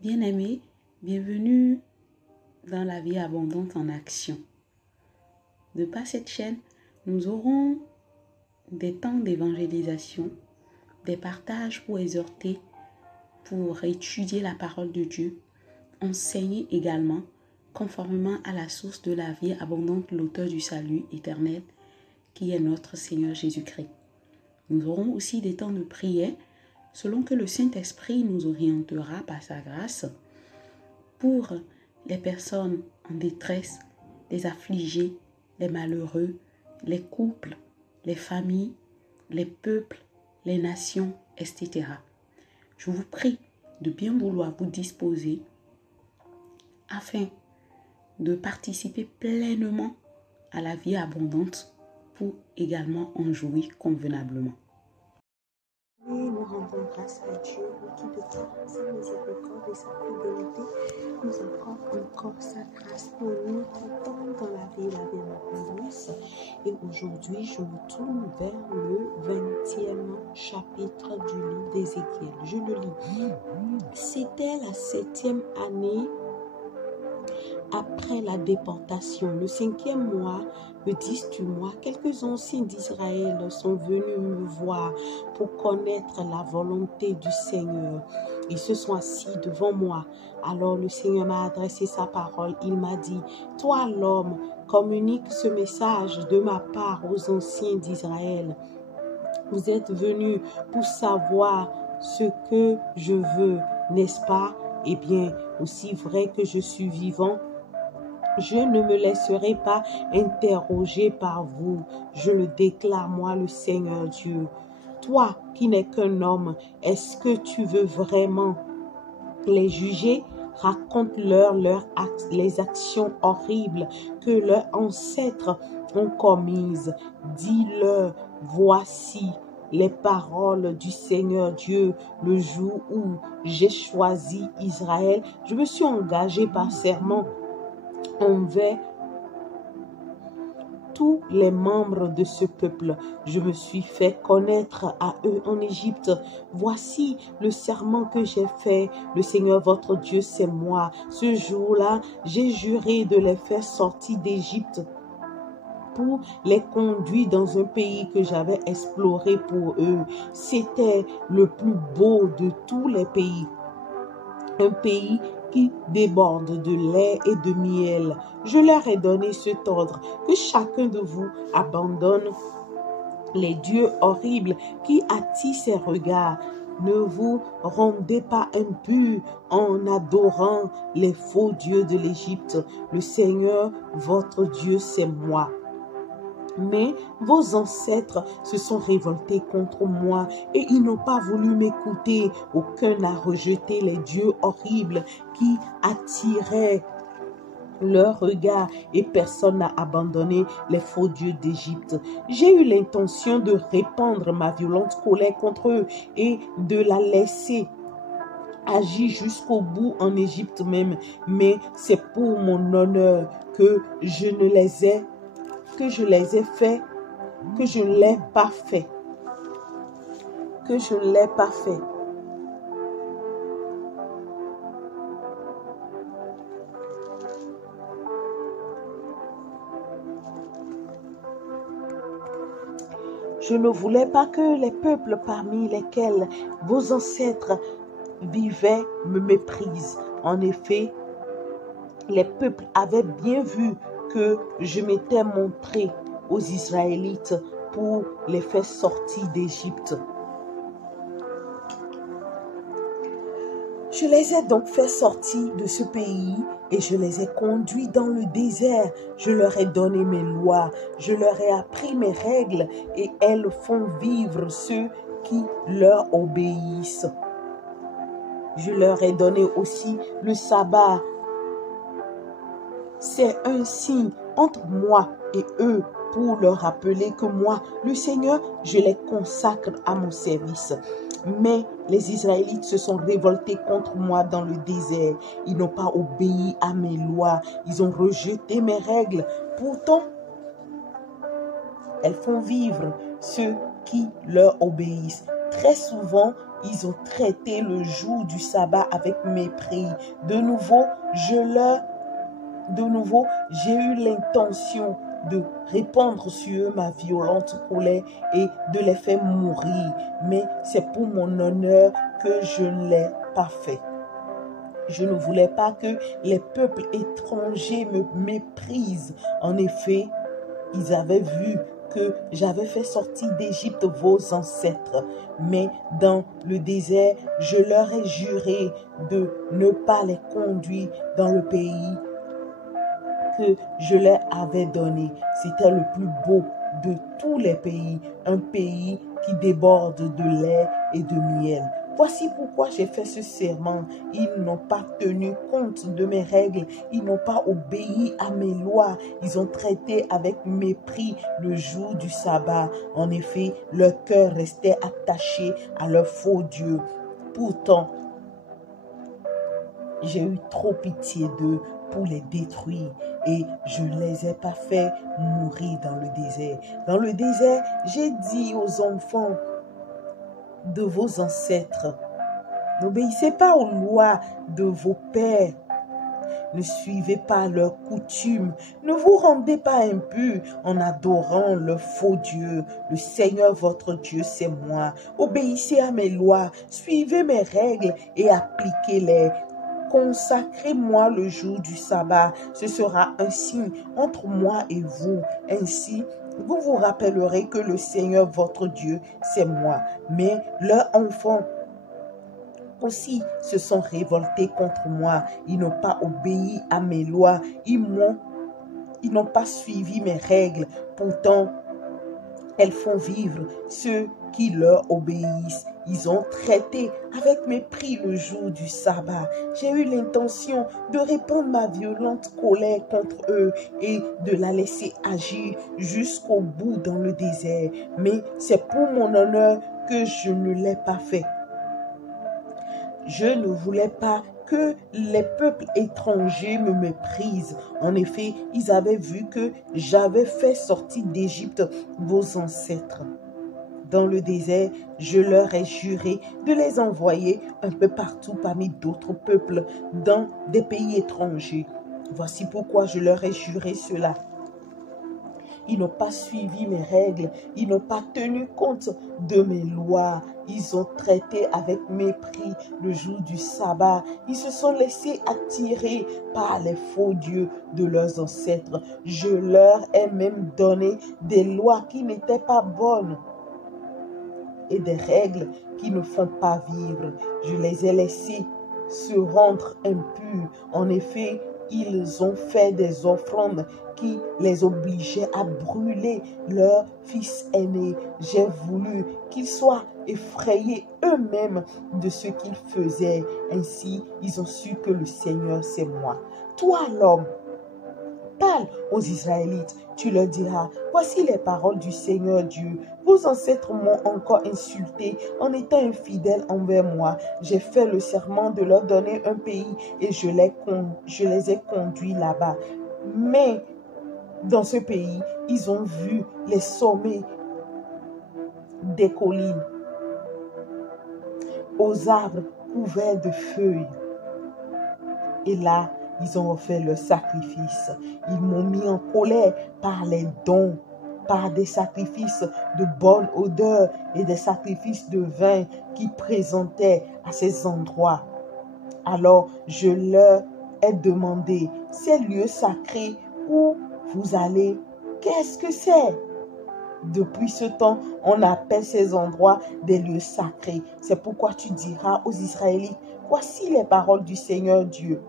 Bien-aimés, bienvenue dans la vie abondante en action. De par cette chaîne, nous aurons des temps d'évangélisation, des partages pour exhorter, pour étudier la parole de Dieu, enseigner également, conformément à la source de la vie abondante, l'auteur du salut éternel, qui est notre Seigneur Jésus-Christ. Nous aurons aussi des temps de prière, selon que le Saint-Esprit nous orientera par sa grâce, pour les personnes en détresse, les affligés, les malheureux, les couples, les familles, les peuples, les nations, etc. Je vous prie de bien vouloir vous disposer afin de participer pleinement à la vie abondante pour également en jouir convenablement. Nous rendons grâce à Dieu qui de par sa miséricorde et sa fidélité nous accorde encore sa grâce pour notre temps dans la vie en abondance. Et aujourd'hui, je me tourne vers le 20e chapitre du livre d'Ézéchiel. Je le lis. C'était la 7e année après la déportation, le 5e mois, le 10 du mois, quelques anciens d'Israël sont venus me voir pour connaître la volonté du Seigneur. Ils se sont assis devant moi. Alors le Seigneur m'a adressé sa parole. Il m'a dit, « Toi l'homme, communique ce message de ma part aux anciens d'Israël. Vous êtes venus pour savoir ce que je veux, n'est-ce pas? Eh bien, aussi vrai que je suis vivant, je ne me laisserai pas interroger par vous. Je le déclare, moi, le Seigneur Dieu. Toi qui n'es qu'un homme, est-ce que tu veux vraiment les juger? Raconte-leur les actions horribles que leurs ancêtres ont commises. Dis-leur, voici les paroles du Seigneur Dieu. Le jour où j'ai choisi Israël, je me suis engagé par serment envers tous les membres de ce peuple. Je me suis fait connaître à eux en Égypte. Voici le serment que j'ai fait. Le Seigneur votre Dieu, c'est moi. Ce jour-là, j'ai juré de les faire sortir d'Égypte pour les conduire dans un pays que j'avais exploré pour eux. C'était le plus beau de tous les pays. Un pays qui déborde de lait et de miel. Je leur ai donné cet ordre, que chacun de vous abandonne les dieux horribles qui attirent ses regards. Ne vous rendez pas impurs en adorant les faux dieux de l'Égypte. Le Seigneur, votre Dieu, c'est moi. Mais vos ancêtres se sont révoltés contre moi et ils n'ont pas voulu m'écouter. Aucun n'a rejeté les dieux horribles qui attiraient leur regard et personne n'a abandonné les faux dieux d'Égypte. J'ai eu l'intention de répandre ma violente colère contre eux et de la laisser agir jusqu'au bout en Égypte même. Mais c'est pour mon honneur que je ne les ai fait, que je ne l'ai pas fait. Que je ne l'ai pas fait. Je ne voulais pas que les peuples parmi lesquels vos ancêtres vivaient me méprisent. En effet, les peuples avaient bien vu que je m'étais montré aux Israélites pour les faire sortir d'Égypte. Je les ai donc fait sortir de ce pays et je les ai conduits dans le désert. Je leur ai donné mes lois, je leur ai appris mes règles et elles font vivre ceux qui leur obéissent. Je leur ai donné aussi le sabbat. C'est un signe entre moi et eux pour leur rappeler que moi, le Seigneur, je les consacre à mon service. Mais les Israélites se sont révoltés contre moi dans le désert. Ils n'ont pas obéi à mes lois. Ils ont rejeté mes règles. Pourtant, elles font vivre ceux qui leur obéissent. Très souvent, ils ont traité le jour du sabbat avec mépris. De nouveau, j'ai eu l'intention de répandre sur eux ma violente colère et de les faire mourir. Mais c'est pour mon honneur que je ne l'ai pas fait. Je ne voulais pas que les peuples étrangers me méprisent. En effet, ils avaient vu que j'avais fait sortir d'Égypte vos ancêtres. Mais dans le désert, je leur ai juré de ne pas les conduire dans le pays que je leur avais donné. C'était le plus beau de tous les pays, un pays qui déborde de lait et de miel. Voici pourquoi j'ai fait ce serment. Ils n'ont pas tenu compte de mes règles. Ils n'ont pas obéi à mes lois. Ils ont traité avec mépris le jour du sabbat. En effet, leur cœur restait attaché à leur faux Dieu. Pourtant, j'ai eu trop pitié d'eux pour les détruire et je ne les ai pas fait mourir dans le désert. Dans le désert, j'ai dit aux enfants de vos ancêtres, n'obéissez pas aux lois de vos pères, ne suivez pas leurs coutumes, ne vous rendez pas impurs en adorant le faux Dieu. Le Seigneur votre Dieu, c'est moi. Obéissez à mes lois, suivez mes règles et appliquez-les. Consacrez-moi le jour du sabbat, ce sera un signe entre moi et vous. Ainsi, vous vous rappellerez que le Seigneur votre Dieu, c'est moi. Mais leurs enfants aussi se sont révoltés contre moi. Ils n'ont pas obéi à mes lois. Ils n'ont pas suivi mes règles. Pourtant, elles font vivre ceux qui leur obéissent. Ils ont traité avec mépris le jour du sabbat. J'ai eu l'intention de répandre ma violente colère contre eux et de la laisser agir jusqu'au bout dans le désert. Mais c'est pour mon honneur que je ne l'ai pas fait. Je ne voulais pas que les peuples étrangers me méprisent. En effet, ils avaient vu que j'avais fait sortir d'Égypte vos ancêtres. Dans le désert, je leur ai juré de les envoyer un peu partout parmi d'autres peuples, dans des pays étrangers. Voici pourquoi je leur ai juré cela. Ils n'ont pas suivi mes règles, ils n'ont pas tenu compte de mes lois. Ils ont traité avec mépris le jour du sabbat. Ils se sont laissés attirer par les faux dieux de leurs ancêtres. Je leur ai même donné des lois qui n'étaient pas bonnes et des règles qui ne font pas vivre. Je les ai laissés se rendre impurs. En effet, ils ont fait des offrandes qui les obligeaient à brûler leur fils aîné. J'ai voulu qu'ils soient effrayés eux-mêmes de ce qu'ils faisaient. Ainsi, ils ont su que le Seigneur, c'est moi. Toi, l'homme, parle aux Israélites. Tu leur diras, voici les paroles du Seigneur Dieu. Vos ancêtres m'ont encore insulté en étant infidèles envers moi. J'ai fait le serment de leur donner un pays et je les ai conduits là-bas. Mais dans ce pays, ils ont vu les sommets des collines, aux arbres couverts de feuilles. Et là, ils ont offert leur sacrifice. Ils m'ont mis en colère par les dons, par des sacrifices de bonne odeur et des sacrifices de vin qu'ils présentaient à ces endroits. Alors, je leur ai demandé, ces lieux sacrés où vous allez, qu'est-ce que c'est? Depuis ce temps, on appelle ces endroits des lieux sacrés. C'est pourquoi tu diras aux Israélites, voici les paroles du Seigneur Dieu.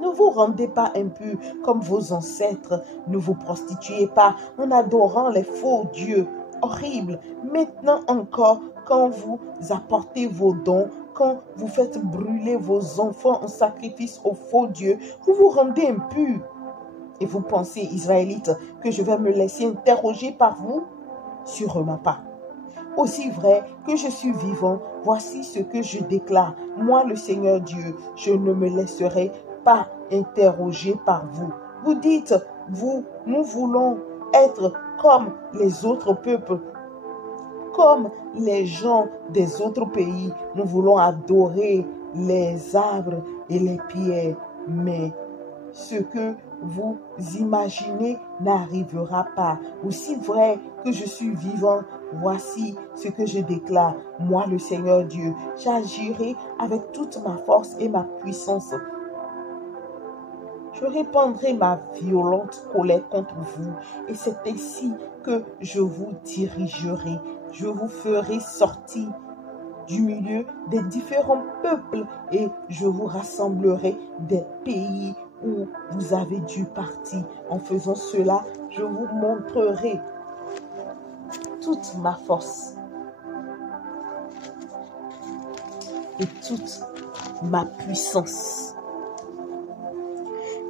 Ne vous rendez pas impurs comme vos ancêtres. Ne vous prostituez pas en adorant les faux dieux horribles. Maintenant encore, quand vous apportez vos dons, quand vous faites brûler vos enfants en sacrifice aux faux dieux, vous vous rendez impurs. Et vous pensez, Israélites, que je vais me laisser interroger par vous? Sûrement pas. Aussi vrai que je suis vivant, voici ce que je déclare. Moi, le Seigneur Dieu, je ne me laisserai pas interroger par vous. Vous dites, nous voulons être comme les autres peuples. comme les gens des autres pays, nous voulons adorer les arbres et les pierres. Mais ce que vous imaginez n'arrivera pas. Aussi vrai que je suis vivant, voici ce que je déclare. Moi, le Seigneur Dieu, j'agirai avec toute ma force et ma puissance. Je répandrai ma violente colère contre vous, et c'est ainsi que je vous dirigerai. Je vous ferai sortir du milieu des différents peuples, et je vous rassemblerai des pays où vous avez dû partir. En faisant cela, je vous montrerai toute ma force et toute ma puissance.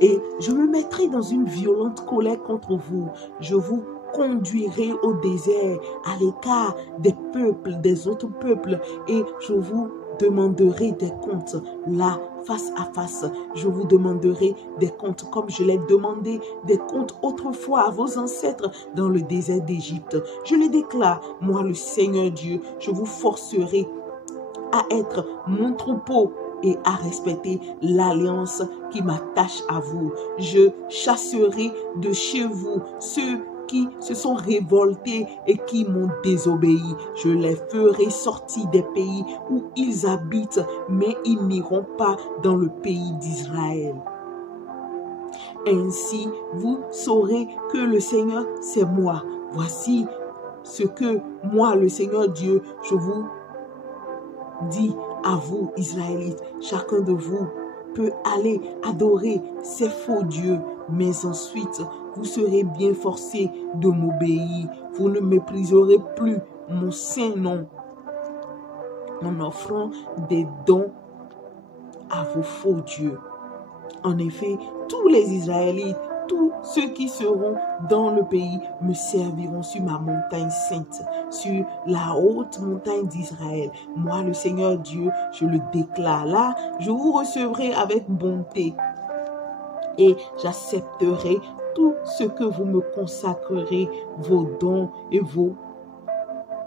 Et je me mettrai dans une violente colère contre vous. Je vous conduirai au désert, à l'écart des peuples, des autres peuples, et je vous demanderai des comptes là, face à face. Je vous demanderai des comptes comme je l'ai demandé des comptes autrefois à vos ancêtres dans le désert d'Égypte. Je les déclare, moi le Seigneur Dieu, je vous forcerai à être mon troupeau et à respecter l'alliance qui m'attache à vous. Je chasserai de chez vous ceux qui se sont révoltés et qui m'ont désobéi. Je les ferai sortir des pays où ils habitent, mais ils n'iront pas dans le pays d'Israël. Ainsi, vous saurez que le Seigneur, c'est moi. Voici ce que moi, le Seigneur Dieu, je vous dis à vous, Israélites. Chacun de vous peut aller adorer ces faux dieux, mais ensuite, vous serez bien forcés de m'obéir. Vous ne mépriserez plus mon saint nom en offrant des dons à vos faux dieux. En effet, tous les Israélites, tous ceux qui seront dans le pays me serviront sur ma montagne sainte, sur la haute montagne d'Israël. Moi, le Seigneur Dieu, je le déclare là, je vous recevrai avec bonté et j'accepterai tout ce que vous me consacrerez, vos dons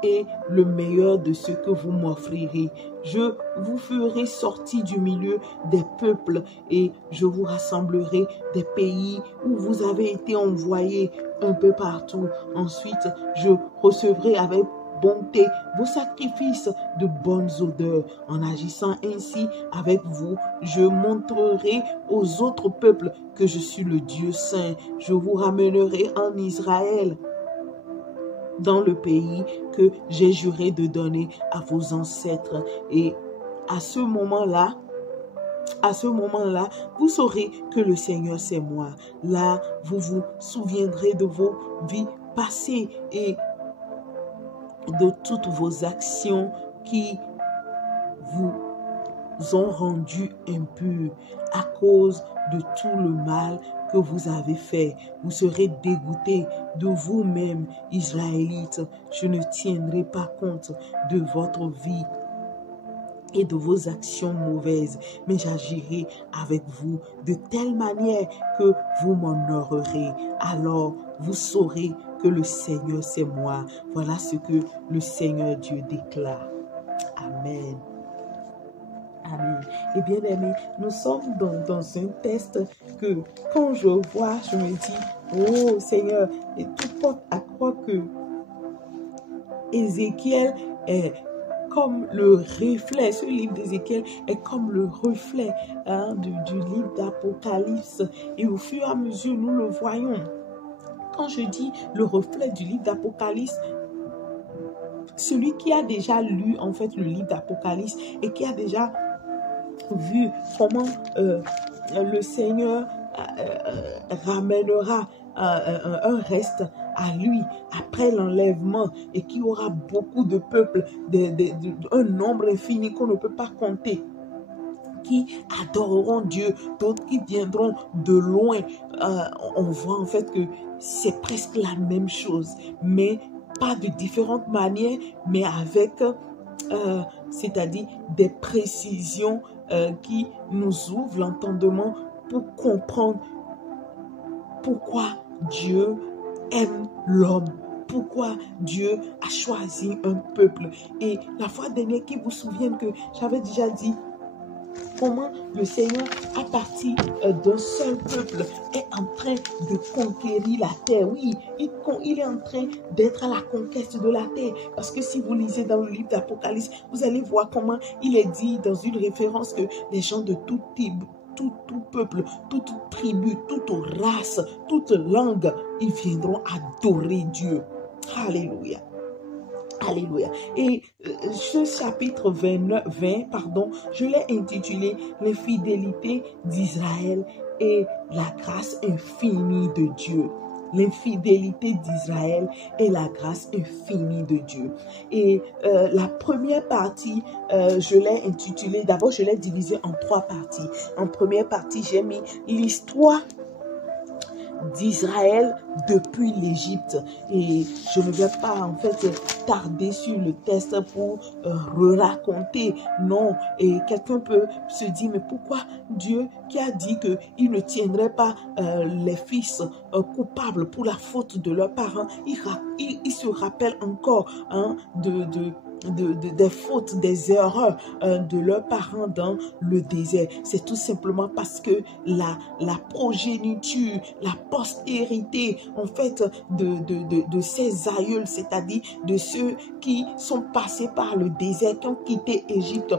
et le meilleur de ce que vous m'offrirez. Je vous ferai sortir du milieu des peuples et je vous rassemblerai des pays où vous avez été envoyés un peu partout. Ensuite, je recevrai avec bonté vos sacrifices de bonnes odeurs. En agissant ainsi avec vous, je montrerai aux autres peuples que je suis le Dieu saint. Je vous ramènerai en Israël, dans le pays que j'ai juré de donner à vos ancêtres. Et à ce moment-là, vous saurez que le Seigneur, c'est moi. Là, vous vous souviendrez de vos vies passées et de toutes vos actions qui vous ont rendu impurs à cause de tout le mal que vous avez fait. Vous serez dégoûtés de vous-même, Israélites. Je ne tiendrai pas compte de votre vie et de vos actions mauvaises, mais j'agirai avec vous de telle manière que vous m'honorerez. Alors vous saurez que le Seigneur, c'est moi. Voilà ce que le Seigneur Dieu déclare. Amen. Amen. Et bien aimé, nous sommes dans un test que quand je vois, je me dis, oh Seigneur, et tout porte à croire que Ézéchiel est comme le reflet, ce livre d'Ézéchiel est comme le reflet du livre d'Apocalypse. Et au fur et à mesure, nous le voyons. Quand je dis le reflet du livre d'Apocalypse, celui qui a déjà lu en fait le livre d'Apocalypse et qui a déjà vu comment le Seigneur ramènera un reste à lui après l'enlèvement et qu'il y aura beaucoup de peuples, un nombre infini qu'on ne peut pas compter, qui adoreront Dieu, d'autres qui viendront de loin. On voit en fait que c'est presque la même chose, mais pas de différentes manières, mais avec, c'est-à-dire des précisions qui nous ouvrent l'entendement pour comprendre pourquoi Dieu aime l'homme pourquoi Dieu a choisi un peuple. Et la fois dernière, qui vous souviennent que j'avais déjà dit comment le Seigneur, à partir d'un seul peuple, est en train de conquérir la terre. Oui, il est en train d'être à la conquête de la terre. Parce que si vous lisez dans le livre d'Apocalypse, vous allez voir comment il est dit dans une référence que les gens de tout type, tout peuple, toute tribu, toute race, toute langue, ils viendront adorer Dieu. Alléluia. Alléluia. Et ce chapitre 20, je l'ai intitulé « L'infidélité d'Israël et la grâce infinie de Dieu ». L'infidélité d'Israël et la grâce infinie de Dieu. Et la première partie, je l'ai intitulée, d'abord je l'ai divisée en 3 parties. En première partie, j'ai mis l'histoire d'Israël depuis l'Égypte. Et je ne vais pas en fait tarder sur le texte pour raconter. Non, et quelqu'un peut se dire, mais pourquoi Dieu qui a dit qu'il ne tiendrait pas les fils coupables pour la faute de leurs parents, il se rappelle encore des fautes, des erreurs de leurs parents dans le désert. C'est tout simplement parce que la progéniture, la postérité en fait de ces aïeuls, c'est-à-dire de ceux qui sont passés par le désert, qui ont quitté Égypte,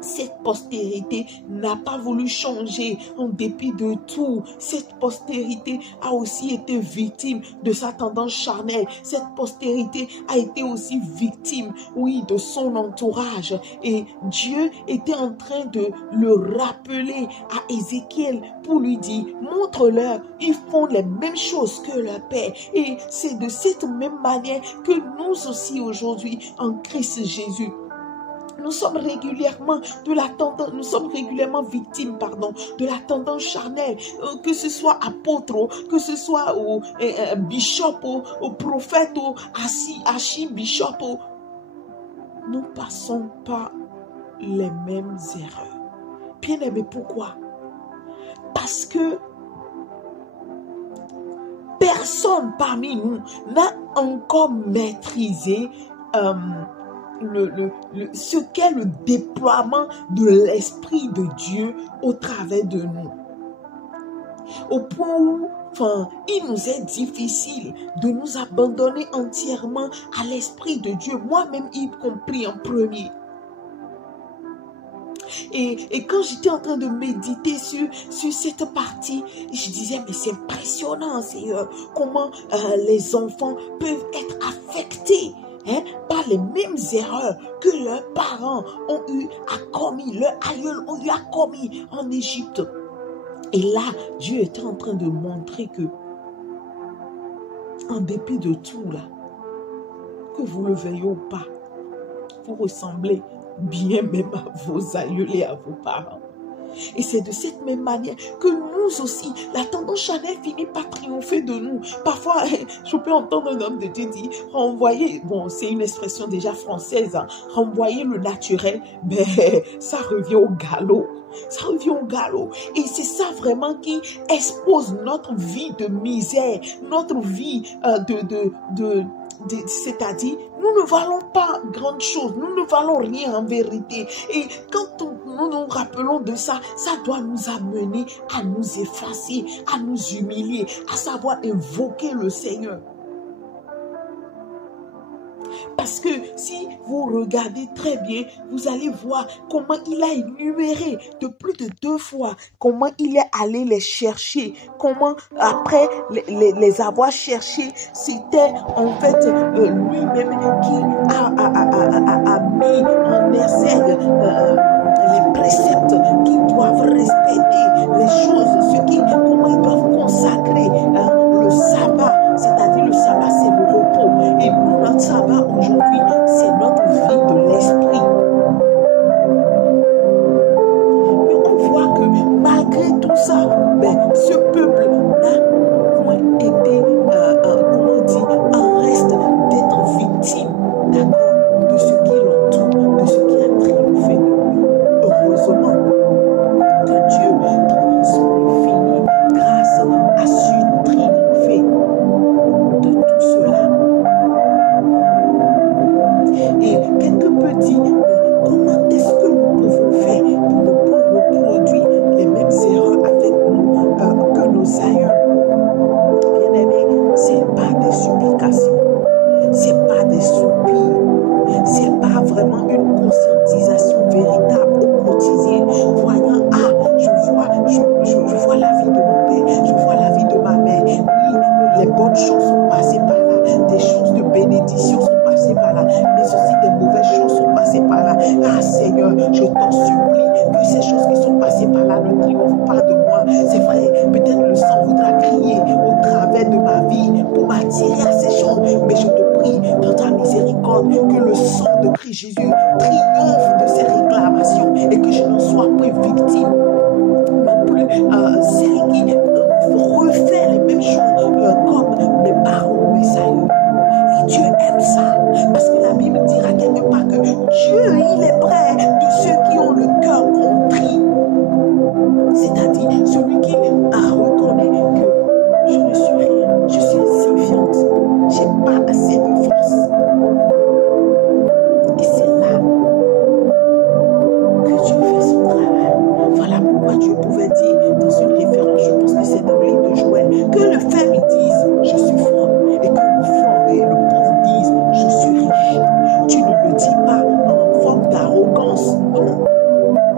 cette postérité n'a pas voulu changer en dépit de tout. Cette postérité a aussi été victime de sa tendance charnelle. Cette postérité a été aussi victime, oui, de son entourage. Et Dieu était en train de le rappeler à Ézéchiel pour lui dire, montre-leur, ils font les mêmes choses que leur père. Et c'est de cette même manière que nous aussi aujourd'hui, en Christ Jésus, nous sommes régulièrement victimes, de la tendance charnelle, que ce soit apôtre, que ce soit bishop, prophète, archibishop. Nous passons par les mêmes erreurs. Bien-aimés, pourquoi? Parce que personne parmi nous n'a encore maîtrisé ce qu'est le déploiement de l'Esprit de Dieu au travers de nous. Au point où il nous est difficile de nous abandonner entièrement à l'Esprit de Dieu, moi-même y compris en premier. Et quand j'étais en train de méditer sur cette partie, je disais, mais c'est impressionnant, Seigneur, comment les enfants peuvent être affectés par les mêmes erreurs que leurs parents ont eu à commis, leurs aïeuls ont eu à commis en Égypte. Et là, Dieu était en train de montrer que, en dépit de tout là, que vous le veuillez ou pas, vous ressemblez bien même à vos aïeuls et à vos parents. Et c'est de cette même manière que nous aussi, la tendance charnelle finit par triompher de nous. Parfois, je peux entendre un homme de Dieu dire, renvoyer, bon, c'est une expression déjà française, hein, renvoyer le naturel, mais ça revient au galop. Ça revient au galop. Et c'est ça vraiment qui expose notre vie de misère, notre vie c'est-à-dire, nous ne valons pas grande chose, nous ne valons rien en vérité. Et quand nous nous rappelons de ça, ça doit nous amener à nous effacer, à nous humilier, à savoir invoquer le Seigneur. Parce que si vous regardez très bien, vous allez voir comment il a énuméré de plus de 2 fois, comment il est allé les chercher, comment après les avoir cherchés, c'était en fait lui-même qui a mis en exergue les préceptes qu'ils doivent respecter, les choses, comment ils doivent consacrer le sabbat. C'est-à-dire le sabbat, c'est le repos. Et nous, notre sabbat aujourd'hui, c'est notre vie de l'esprit. Mais on voit que malgré tout ça, ce peuple n'a point été, en reste d'être victime, d'accord, de ce qui l'entoure, de ce qui a triomphé de lui. Heureusement que Dieu, dans son infinie grâce, a su triompher de tout cela. que ces choses qui sont passées par là ne triomphent pas de moi. C'est vrai, peut-être le sang voudra crier au travers de ma vie pour m'attirer à ces choses, mais je te prie dans ta miséricorde que le sang de Christ Jésus triomphe de ces réclamations et que je n'en sois plus victime, non plus celle qui refait les mêmes choses comme mes parents, mes aïeux. Et Dieu aime ça, parce que la Bible dira quelque part que Dieu, il est près de ceux qui ont le cœur contrit. C'est-à-dire celui qui a reconnu que je ne suis rien, je suis insignifiante, je n'ai pas assez de force. Et c'est là que Dieu fait son travail. Voilà pourquoi Dieu pouvait dire dans une référence, je pense que c'est dans le livre de Joël, que le faible dise je suis fort et que le fort et le pauvre disent je suis riche. Tu ne le dis pas en forme d'arrogance, non.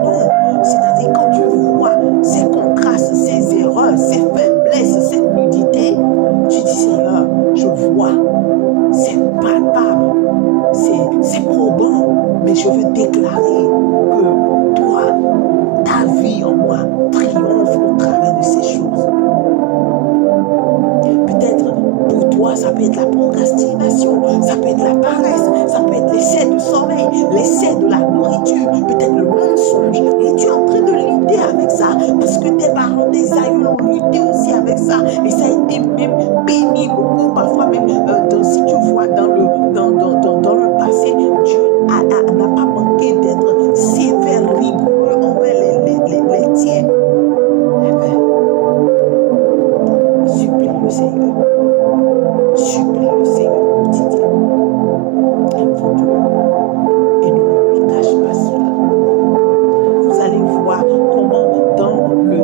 Non, c'est-à-dire quand tu vois ces contrastes, ces erreurs, ces faiblesses, cette nudité, tu dis Seigneur, je vois, c'est palpable, c'est probant, mais je veux déclarer que toi, ta vie en moi triomphe au travers de ces choses. Peut-être pour toi, ça peut être la procrastination, ça peut être la paresse, ça peut être l'excès de sommeil, l'excès de la nourriture, peut-être le mensonge. Et tu es en train de lutter avec ça parce que tes parents, tes aïeux ont lutté aussi avec ça. Et ça a été même pénible ou parfois même, si tu vois dans le passé, Dieu n'a pas manqué d'être sévère, rigoureux envers les tiens. Eh bien, supplie le Seigneur. Supplie le Seigneur quotidiennement. Invoque-le et ne lui cache pas cela. Vous allez voir comment dans le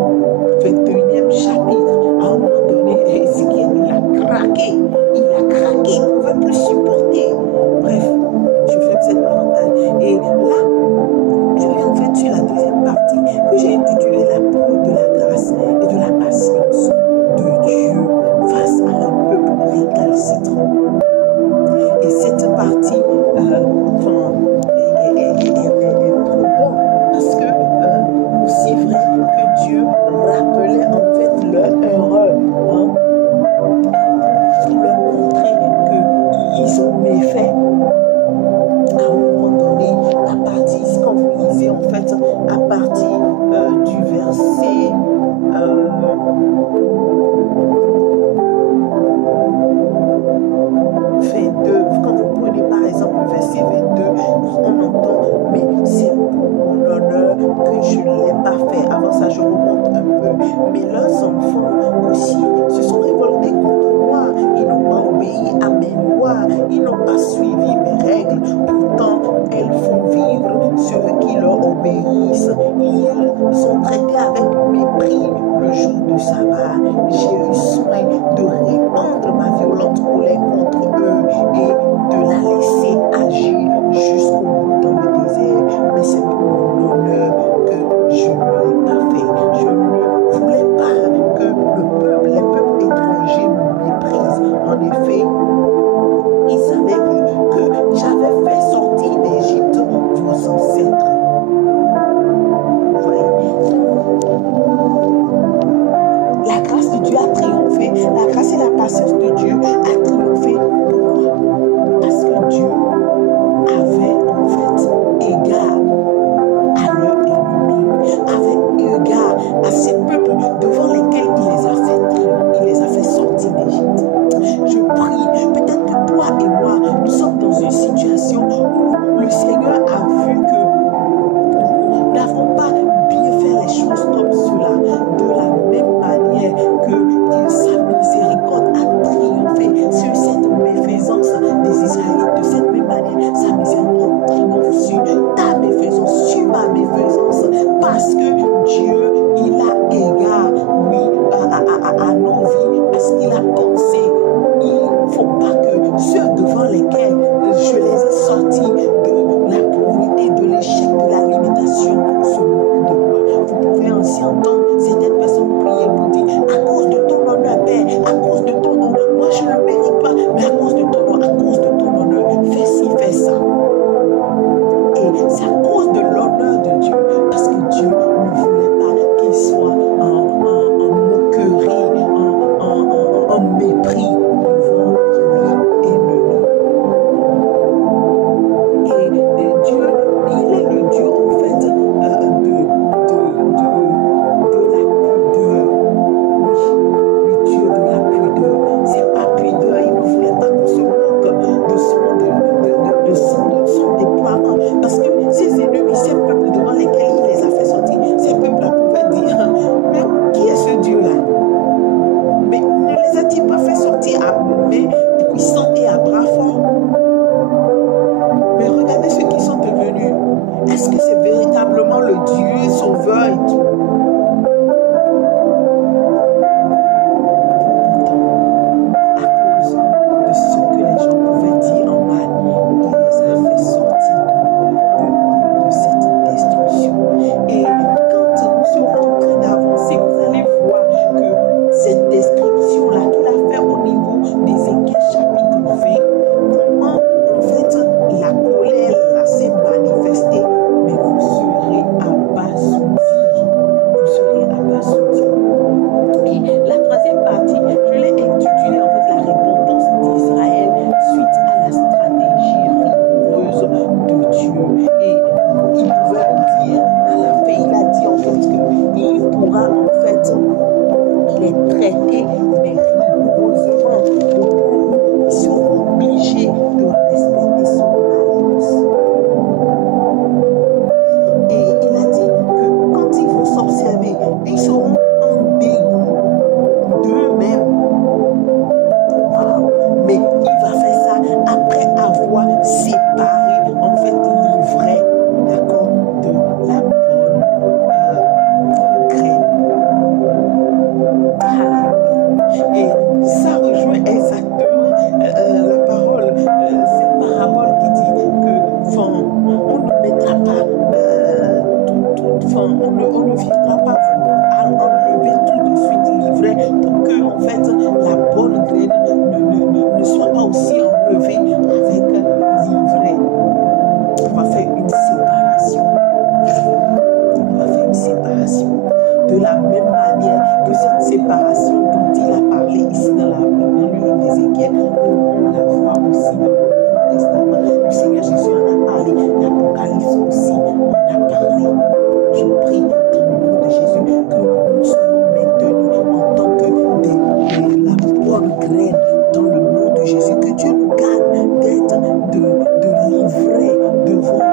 21e chapitre, à un moment donné, Ézéchiel, il a craqué. Il ne pouvait plus supporter. Bref, je fais cette parenthèse. Et là, je vais en fait sur la deuxième partie que j'ai intitulée la preuve de la grâce et de la patience de Dieu face à un peuple récalcitrant. Et cette partie est trop bonne parce que aussi vrai que Dieu rappelait en fait leur erreur pour leur montrer qu'ils ont méfait. À un moment donné, à partir, quand vous lisez en fait, à partir du verset 22, quand vous prenez par exemple le verset 22, on entend, mais c'est pour mon honneur que je ne l'ai pas fait. Avant ça, je remonte un peu. Mais leurs enfants aussi se sont révoltés contre moi. Ils n'ont pas obéi à mes lois. Ils n'ont pas suivi mes règles. Pourtant, elles font vivre ceux qui leur obéissent. Ils sont traités avec mépris le jour du sabbat. J'ai eu soin de répandre ma violente colère contre eux et de la laisser agir jusqu'au bout dans le désert. Mais c'est pour mon honneur que je ne l'ai pas fait. Je ne voulais pas que les peuples étrangers me méprisent. En effet, ils avaient vu que j'avais fait sortir d'Égypte vos ancêtres. Vous voyez, la grâce de Dieu a triomphé. La grâce et la patience de Dieu a triomphé. Pourquoi? Parce que Dieu avait en fait égard à leur ennemi, avait égard à ces peuples devant lesquels il les a fait sortir d'Égypte. Je prie, peut-être que toi et moi, nous sommes dans une situation où le Seigneur a vu que nous n'avons pas bien fait les choses comme cela, de la même manière que sa miséricorde a triomphé Dieu sauveur et tout. À cause de ce que les gens pouvaient dire en mal, il les a fait sortir de cette destruction. Et quand nous serons en train d'avancer, vous allez voir que cette description-là qu'il a fait au niveau d'Ézéchiel chapitre 20, comment en fait la colère là s'est manifestée, mais vous serez abasourdis. Vous serez abasourdis. Et la troisième partie, je l'ai intitulée en fait la repentance d'Israël suite à la stratégie rigoureuse de Dieu. Et il pouvait dire à la fin, il a dit en fait qu'il pourra en fait les traiter, mais rigoureusement. Ils seront obligés de respecter son alliance. Et il a dit que quand ils vont s'observer, ils seront en dégoût d'eux-mêmes. Wow. Mais il va faire ça après avoir séparé en fait l'ivraie, d'accord, de la bonne graine. Et ça rejoint exactement la parole, cette parabole qui dit que on ne mettra pas on ne viendra pas vous enlever tout de suite l'ivraie pour que en fait la bonne graine ne soit pas aussi enlevée avec l'ivraie. On va faire une séparation. On va faire une séparation. De la même manière que cette séparation dont il a parlé ici dans le livre d'Ézéchiel, on la voit aussi dans le Nouveau Testament. Le Seigneur Jésus en a parlé, l'Apocalypse aussi en a parlé. Je prie dans le nom de Jésus que nous soyons maintenus en tant que la bonne graine dans le nom de Jésus. Que Dieu nous garde d'être de l'ivraie devant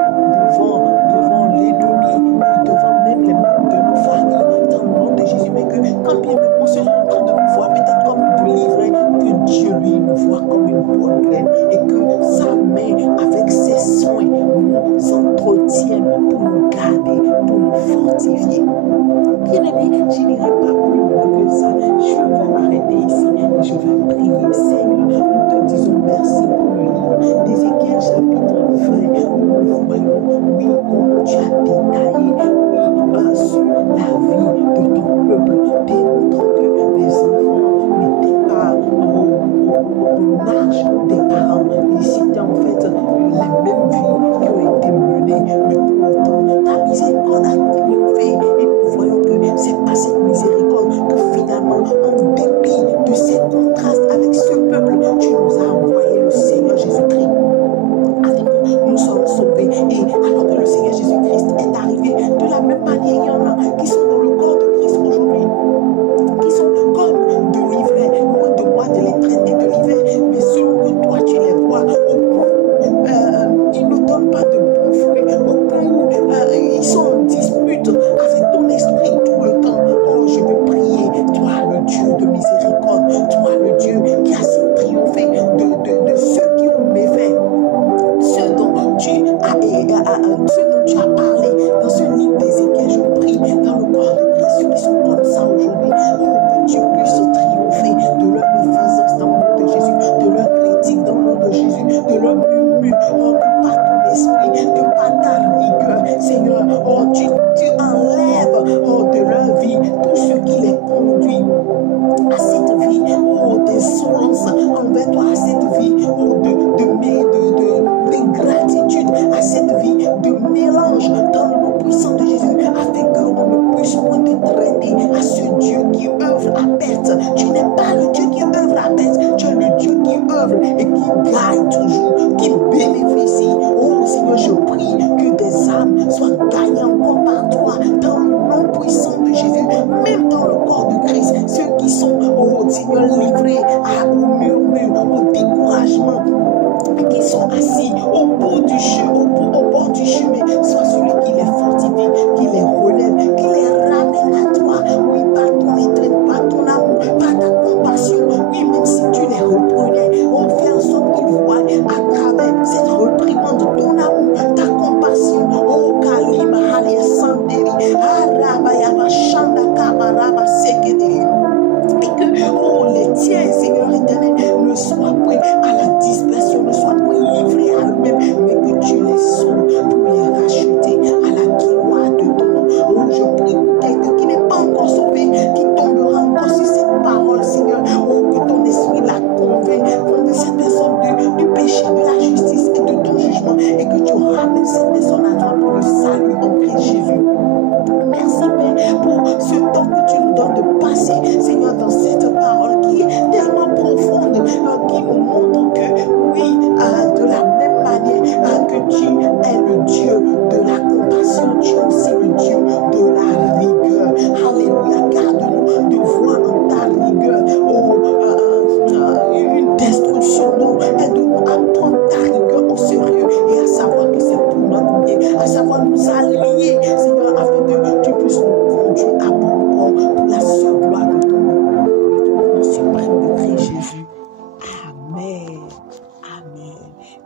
l'ennemi ou devant même les membres de nos familles dans le nom de Jésus. Mais que quand bien même on sera en train de nous voir peut-être comme de l'ivraie, que Dieu lui nous voit comme une bonne graine et que sa main avec ses soins nous entretienne pour nous garder, pour nous fortifier. Bien aimé, je n'irai pas plus loin que ça. Je vais m'arrêter ici et je vais prier. Seigneur, nous te disons merci pour le livre d'Ézéchiel chapitre 20 où nous voyons, oui, comment tu as détaillé, oui, sur la vie de ton peuple, démontrant que les enfants n'étaient pas au âge des parents. Ils citaient en fait les mêmes vies qui ont été menées, mais pour autant, ta miséricorde a triomphé et nous voyons que c'est pas cette miséricorde que finalement, en dépit de ces contrastes avec ce peuple, tu nous as envoyé le Seigneur Jésus-Christ. Avec nous sommes sauvés. Et alors que le Seigneur Jésus-Christ est arrivé, de la même manière, il y en a qui sont dans le corps de Christ aujourd'hui, qui sont comme de l'ivraie. Loin de moi de les traiter de l'ivraie, mais selon que toi tu les vois, au point où ils ne donnent pas de bons fruits, au point où ils sont en dispute avec ton esprit tout le temps. Oh, je veux prier, toi le Dieu de miséricorde, toi le Dieu qui a si triomphé de ceux qui ont méfait, ceux dont tu as parlé dans ce livre d'Ézéchiel. Je prie dans le corps donne de passer, Seigneur, dans cette parole qui est tellement profonde, qui nous montre que, oui, de la même manière que tu es le Dieu de la compassion, tu es aussi le Dieu de la rigueur. Alléluia, garde-nous de voir en ta rigueur, une destruction. Non, aide-nous à prendre ta rigueur au sérieux et à savoir que c'est pour notre bien, à savoir nous aligner, Seigneur, afin que tu puisses nous conduire à bon port pour la seule gloire de ton nom. Au nom suprême de Christ Jésus. Amen. Amen.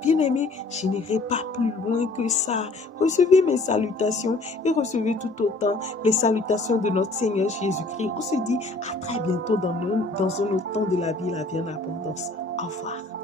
Bien-aimés, je n'irai pas plus loin que ça. Recevez mes salutations et recevez tout autant les salutations de notre Seigneur Jésus-Christ. On se dit à très bientôt dans un autre temps de la vie en abondance. Au revoir.